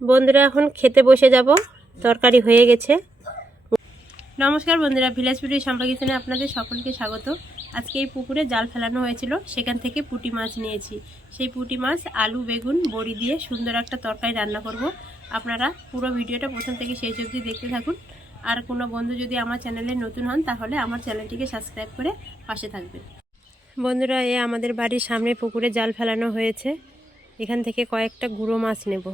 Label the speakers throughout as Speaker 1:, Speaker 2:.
Speaker 1: বন্ধুরা, এখন খেতে বসে যাব। তরকারি হয়ে গেছে। নমস্কার বন্ধুরা, ভিলেজ পুটি সম্পাকিতনে আপনাদের সকলকে স্বাগত। আজকে এই পুকুরে জাল ফেলানো হয়েছিল। সেখান থেকে পুঁটি মাছ নিয়েছি। সেই পুঁটি মাছ, আলু, বেগুন, বড়ি দিয়ে সুন্দর একটা তরকারি রান্না করব। আপনারা পুরো ভিডিওটা প্রথম থেকে শেষ অবধি দেখতে থাকুন। আর কোনো বন্ধু যদি আমার চ্যানেলে নতুন হন, তাহলে আমার চ্যানেলটিকে সাবস্ক্রাইব করে পাশে থাকবেন। বন্ধুরা, এ আমাদের বাড়ির সামনে পুকুরে জাল ফেলানো হয়েছে। এখান থেকে কয়েকটা গুঁড়ো মাছ নেব।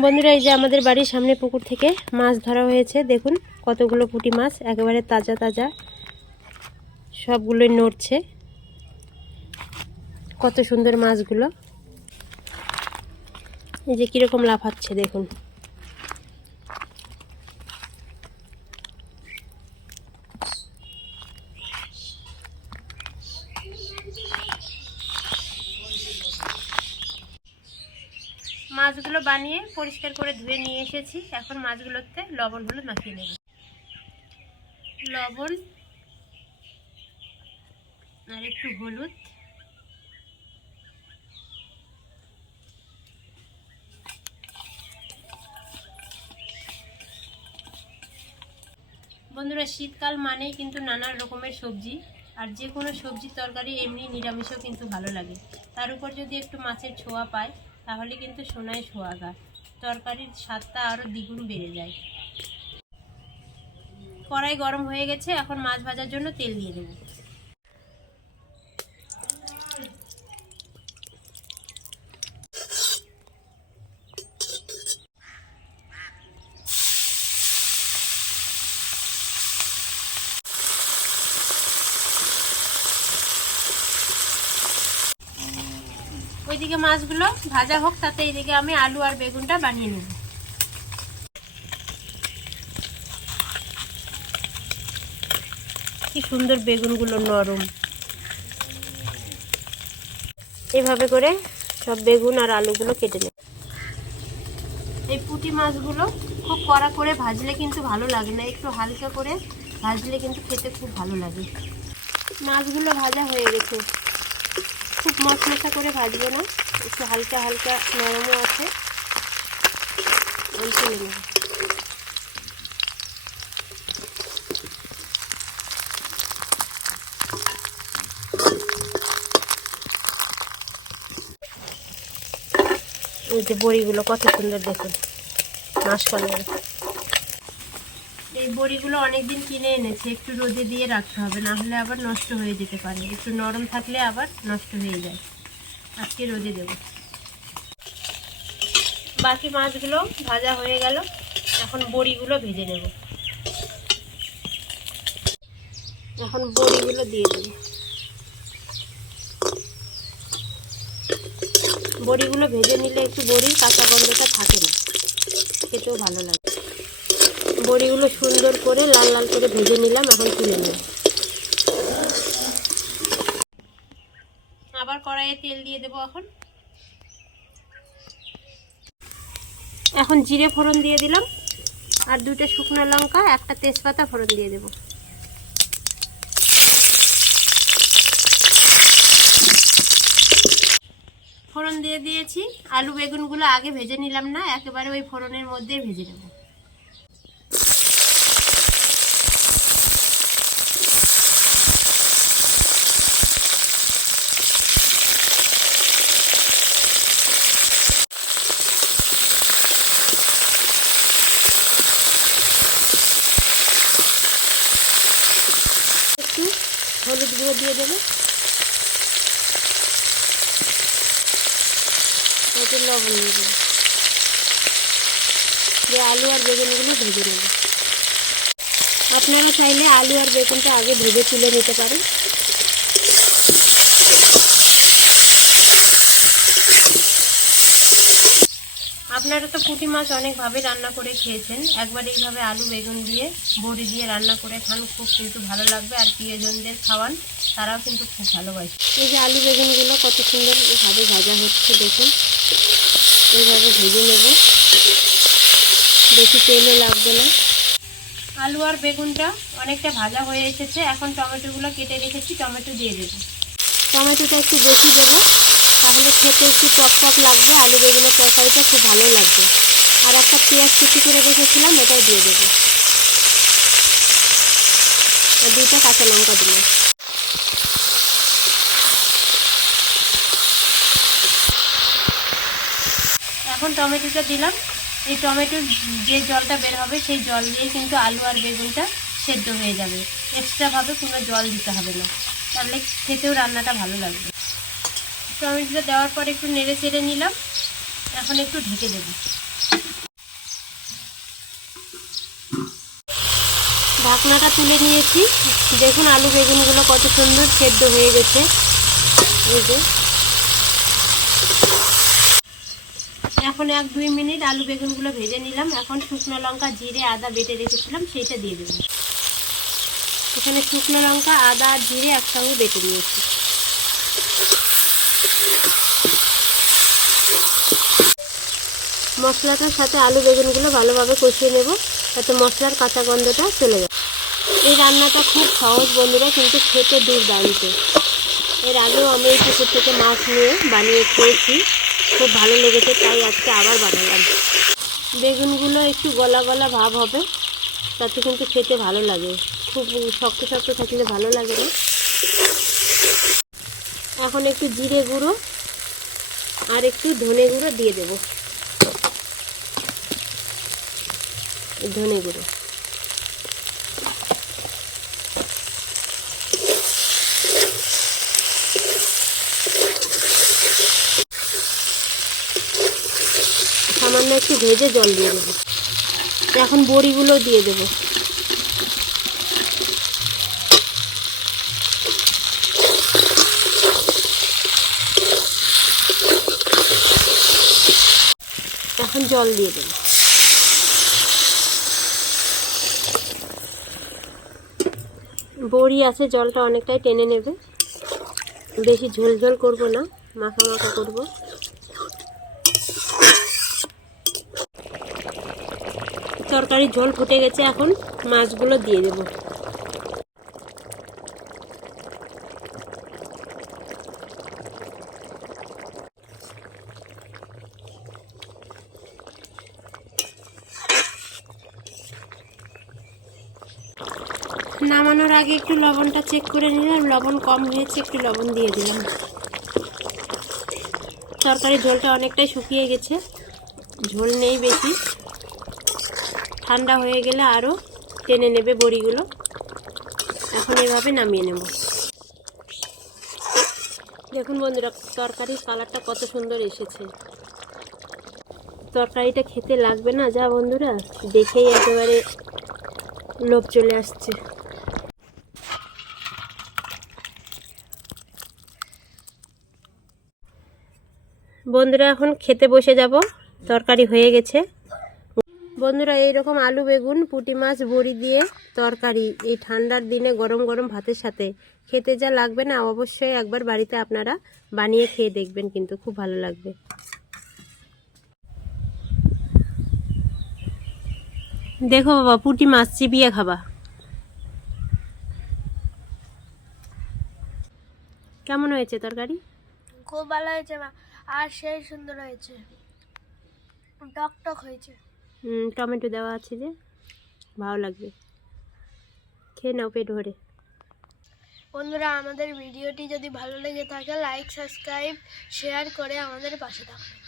Speaker 1: বন্ধুরা, এই যে আমাদের বাড়ির সামনে পুকুর থেকে মাছ ধরা হয়েছে। দেখুন কতগুলো পুটি মাছ, একেবারে তাজা তাজা। সবগুলোই নড়ছে। কত সুন্দর মাছগুলো। এই যে কীরকম লাফাচ্ছে, দেখুন মাছগুলো বানিয়ে পরিষ্কার করে ধুয়ে নিয়ে এসেছি। এখন মাছগুলোতে লবণ, হলুদ মাখিয়ে নেব। লবণ আর একটু হলুদ। বন্ধুরা, শীতকাল মানেই কিন্তু নানা রকমের সবজি, আর যে কোনো সবজির তরকারি এমনি নিরামিষও কিন্তু ভালো লাগে। তার উপর যদি একটু মাছের ছোঁয়া পায়, তাহলে কিন্তু সোনায় সোয়াগা। তরকারির স্বাদটা আরও দ্বিগুণ বেড়ে যায়। কড়াই গরম হয়ে গেছে, এখন মাছ ভাজার জন্য তেল দিয়ে দেবো। ওইদিকে মাছগুলো ভাজা হোক, তাতে এইদিকে আমি আলু আর বেগুনটা বানিয়ে নেব। কি সুন্দর বেগুনগুলো নরম। এভাবে করে সব বেগুন আর আলুগুলো কেটে নেব। এই পুঁটি মাছগুলো খুব কড়া করে ভাজলে কিন্তু ভালো লাগে না, একটু হালকা করে ভাজলে কিন্তু খেতে খুব ভালো লাগে। মাছগুলো ভাজা হয়ে গেছে। খুব মশমশা করে ভাজবে না। একটু হালকা হালকা নরমও আছে। এই যে বড়িগুলো কত সুন্দর দেখুন। মাসকলার এই বড়িগুলো অনেকদিন কিনে এনেছি, একটু রোদে দিয়ে রাখতে হবে, না হলে আবার নষ্ট হয়ে যেতে পারে। একটু নরম থাকলে আবার নষ্ট হয়ে যায়। আজকে রোদে দেব। বাকি মাছগুলো ভাজা হয়ে গেল, এখন বড়িগুলো ভেজে নেব। এখন বড়িগুলো দিয়ে দেব। বড়িগুলো ভেজে নিলে একটু বড়ির কাঁচা গন্ধটা থাকে না, খেতেও ভালো লাগে। বড়িগুলো সুন্দর করে লাল লাল করে ভেজে নিলাম এখন তুলে নিলাম আবার কড়াইয়ে তেল দিয়ে দেবো এখন। এখন জিরে ফোড়ন দিয়ে দিলাম আর দুটো শুকনো লঙ্কা একটা তেজপাতা ফোড়ন দিয়ে দেবো। ফোড়ন দিয়ে দিয়েছি। আলু বেগুনগুলো আগে ভেজে নিলাম না একেবারে ওই ফোড়নের মধ্যেই ভেজে নেব একটু হলুদ গুঁড়ো দিয়ে দেবো। লবণ দিয়ে দেবো। আলু আর বেগুনগুলো ভেজে নেব। আপনারা চাইলে আলু আর বেগুনটা আগে ভেজে তুলে নিতে পারেন। আপনারা তো পুঁটি মাছ অনেকভাবে রান্না করে খেয়েছেন। একবার এইভাবে আলু বেগুন দিয়ে বড়ি দিয়ে রান্না করে খান খুব কিন্তু ভালো লাগবে। আর প্রিয়জনদের খাওয়ান তারাও কিন্তু খুব ভালোবাসে। এই যে আলু বেগুনগুলো কত সুন্দরভাবে ভাজা হচ্ছে দেখুন। এইভাবে ভেজে নেব। বেশি তেলও লাগবে না। আলু আর বেগুনটা অনেকটা ভাজা হয়ে এসেছে। এখন টমেটোগুলো কেটে রেখেছি টমেটো দিয়ে দেবো। টমেটোটা একটু বেশি দেবো। তাহলে খেতে একটু টক লাগবে, আলু বেগুনের তরকারিটা খুব ভালো লাগবে। আর একটা পেঁয়াজ কুচি করে রেখেছিলাম এটাও দিয়ে দেবো। দুইটা কাঁচা লঙ্কা দিলাম। এখন টমেটোটা দিলাম। এই টমেটোর যে জলটা বের হবে, সেই জল দিয়ে কিন্তু আলু আর বেগুনটা সেদ্ধ হয়ে যাবে। এক্সট্রাভাবে কোনো জল দিতে হবে না। তাহলে খেতেও রান্নাটা ভালো লাগবে। টমেটোটা দেওয়ার পর একটু নেড়ে চেড়ে নিলাম। এখন একটু ঢেকে দেব। ঢাকনাটা তুলে নিয়েছি। দেখুন আলু বেগুনগুলো কত সুন্দর সেদ্ধ হয়ে গেছে। এই যে। এখন এক দুই মিনিট আলু বেগুনগুলো ভেজে নিলাম। এখন শুকনো লঙ্কা, জিরে, আদা বেটে রেখেছিলাম, সেইটা দিয়ে দেবো। এখানে শুকনো লঙ্কা, আদা আর জিরে একসঙ্গে বেটে নিয়েছি। মশলাটার সাথে আলু বেগুনগুলো ভালোভাবে কষিয়ে নেব, যাতে মশলার কাঁচা গন্ধটা চলে যায়। এই রান্নাটা খুব সহজ বন্ধুরা, কিন্তু খেতে দুর্দান্ত। এর আগেও আমি এই পুকুর থেকে মাছ নিয়ে বানিয়ে খেয়েছি, খুব ভালো লেগেছে, তাই আজকে আবার বানালাম। বেগুনগুলো একটু গলা গলা ভাব হবে, তাতে কিন্তু খেতে ভালো লাগে। খুব শক্ত শক্ত থাকলে ভালো লাগে না। এখন একটু জিরে গুঁড়ো আর একটু ধনে গুঁড়ো দিয়ে দেব। ধনে গুঁড়ো। সামান্য একটু ভেজে জল দিয়ে দেবো। এখন বড়িগুলো দিয়ে দেবো এখন জল দিয়ে দেবো। বড়ি আছে, জলটা অনেকটাই টেনে নেবে। বেশি ঝোল ঝোল করব না, মাখা মাখা করব। তরকারি ঝোল ফুটে গেছে, এখন মাছগুলো দিয়ে দেব। আগে একটু লবণটা চেক করে নিলাম, লবণ কম হয়েছে, একটু লবণ দিয়ে দিলাম। তরকারি ঝোলটা অনেকটাই শুকিয়ে গেছে, ঝোল নেই বেশি। ঠান্ডা হয়ে গেলে আরও টেনে নেবে বড়িগুলো। এখন এভাবে নামিয়ে নেব। দেখুন বন্ধুরা, তরকারির কালারটা কত সুন্দর এসেছে। তরকারিটা খেতে লাগবে না যা বন্ধুরা, দেখেই একেবারে লোভ চলে আসছে। বন্ধুরা, এখন খেতে বসে যাব। তরকারি হয়ে গেছে। বন্ধুরা, এইরকম আলু, বেগুন, পুঁটি মাছ, বড়ি দিয়ে তরকারি এই ঠান্ডার দিনে গরম গরম ভাতের সাথে খেতে যা লাগবে না, অবশ্যই একবার বাড়িতে আপনারা বানিয়ে খেয়ে দেখবেন, কিন্তু খুব ভালো লাগবে। দেখো বাবা, পুঁটি মাছ চিবিয়ে খাবা। কেমন হয়েছে তরকারি?
Speaker 2: খুব ভালো হয়েছে মা। আর সেই সুন্দর হয়েছে। টক টক হয়েছে।
Speaker 1: হুম, টমেটো দেওয়া আছে যে ভালো লাগবে। খেয়ে নাও পেট ভরে।
Speaker 2: বন্ধুরা আমাদের ভিডিওটি যদি ভালো লেগে থাকে লাইক সাবস্ক্রাইব শেয়ার করে আমাদের পাশে থাকবেন।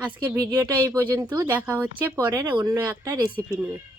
Speaker 1: আজকের ভিডিওটা এই পর্যন্ত। দেখা হচ্ছে পরের অন্য একটা রেসিপি নিয়ে।